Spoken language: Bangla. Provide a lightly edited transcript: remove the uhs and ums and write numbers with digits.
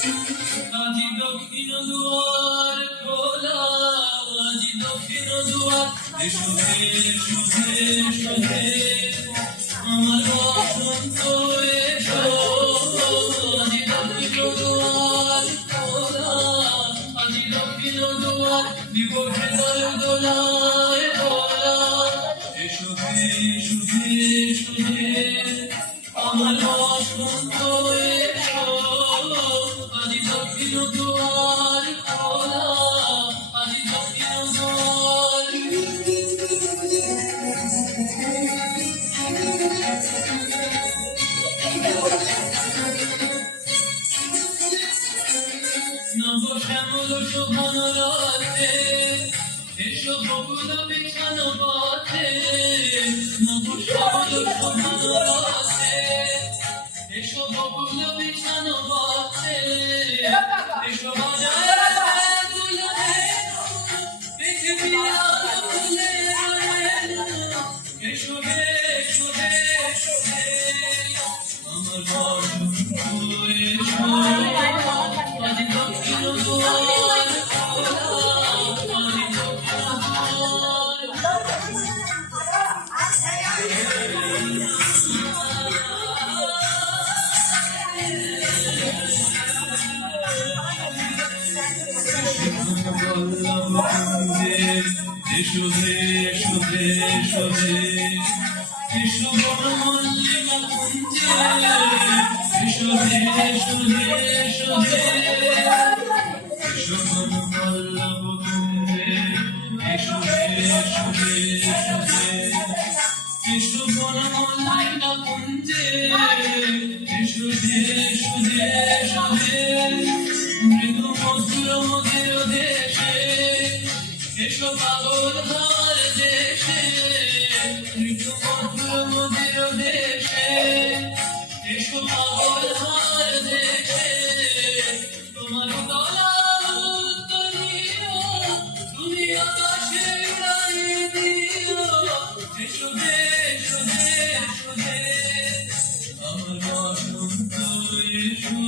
আজি দক্ষিণ দুয়ার খোলা, আজি দক্ষিণ দুয়ার, এসো এসো এসো হে আমার বসন্ত এসো। আজি দক্ষিণ দুয়ার খোলা, আজি দক্ষিণ দুয়ার, দিবসে দল দোলায় দোলা। এসো এসো এসো হে আমার বসন্ত এসো। আজি দক্ষিণ দুয়ার খোলা, আজি দক্ষিণ দুয়ার। নব শ্যামল শোভন রাতে, এসো বকুল বিছানো পথে। নব শ্যামল শোভন রাতে, এসো বকুল বিছানো পথে। এসো বাজায় দুলহে পৃথিবী আলো তুলে আনে। এসো হে এসো হে এসো হে আমার বসন্ত এসো। আজি দক্ষিণ দুয়ার খোলা, আজি দক্ষিণ দুয়ার। এসো হে এসো হে এসো হে এসো বন মল্লিকা কুঞ্জে। এসো হে এসো হে এসো হে এসো বন পল্লব কুঞ্জে। এসো হে এসো হে এসো হে এসো বন মল্লিকা কুঞ্জে। এসো হে এসো হে এসো হে মৃদু মধুর মধুর দেশে। এসো পাগল হার দেশে, মৃদু মধুর মধুর দেশে। এসো পাগল হার দেশে, তোমার গলা উত্তরীয় তুমি আকাশে উড়াইয়ে দিও। এসো হে এসো হে এসো হে আমার বসন্ত এসো।